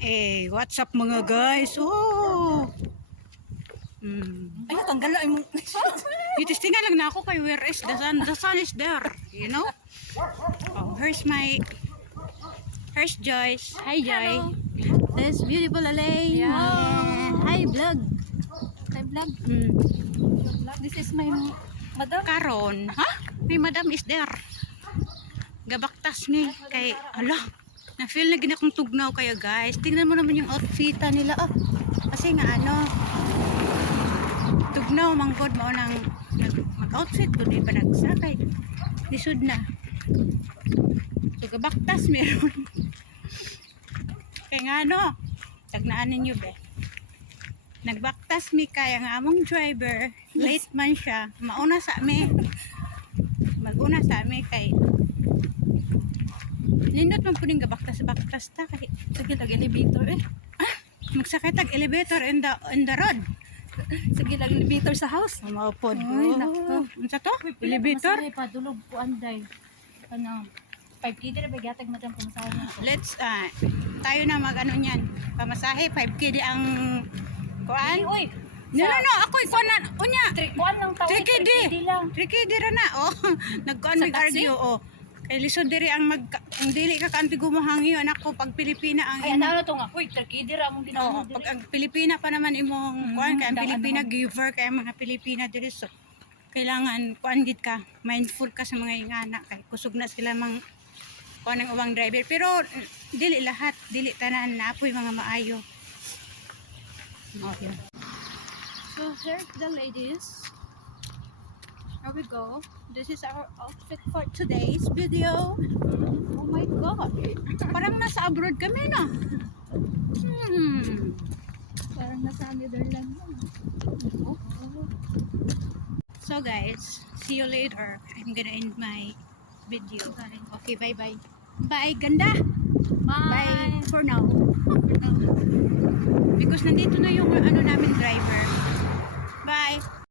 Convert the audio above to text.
What's up mga guys? Oh! Ay, tanggal na yung... Itistingan lang na ako kay where is the sun? The sun is there, you know? Oh, here's Joyce. Hi, Joy. Hello. This beautiful Elaine. Yeah. Hi, vlog. Hi, vlog. This is my madam. Karon, ha? My madam is there. Gabaktas ni kay, ala, na-feel na gina kong tugnaw kaya guys. Tingnan mo naman yung outfita nila. Oh. Kasi nga ano, tugnaw manggod mo nang mag-outfit ko di pa nagsakay. Lisod na. So gabaktas meron. Kaya nga ano, tagnaan ninyo be. Nagbaktas mi kaya nga among driver, late man siya, mauna sa amin. Mag-una sa amin kay nindot man puning gabaktas-baktas ta kay Sige, elevator eh. magsakay tag elevator in the road. Sige, elevator sa house. Maupod. Ay, nako. Unsa to? Elevator? Masaya pa, dulog po anday. Ano, 5 kg na bagyatag madam kung saan na. Let's tayo na mag-ano niyan. Pamasahe 5k di ang kuan. Uy, No, ako ikuan unya. kuan lang tao. 3KD. 3 lang. 3KD ra na. Oh, nagkuan Sa mag-argue. taxi? Oh. Kay lisod diri ang ang dili ka kaantigo mo hangyo anak ko pag Pilipina ang Ay, ano to nga. Uy, 3 kg ra mong Oo, ginagawa. pag ang Pilipina pa naman imong kuan kay ang daan Pilipina naman. giver kay ang mga Pilipina diri so kailangan kuan gid ka mindful ka sa mga ingana kay kusog na sila mang kuan ng ubang driver pero dili lahat dili tanan napoy mga maayo. Oh, yun. So here's the ladies. Here we go. This is our outfit for today's video. Oh my god. Parang nasa abroad kami na. Parang nasa Netherlands lang. So guys, see you later. I'm gonna end my video. Okay, bye bye. Bye, ganda. Bye for now. Because nandito na yung ano namin driver.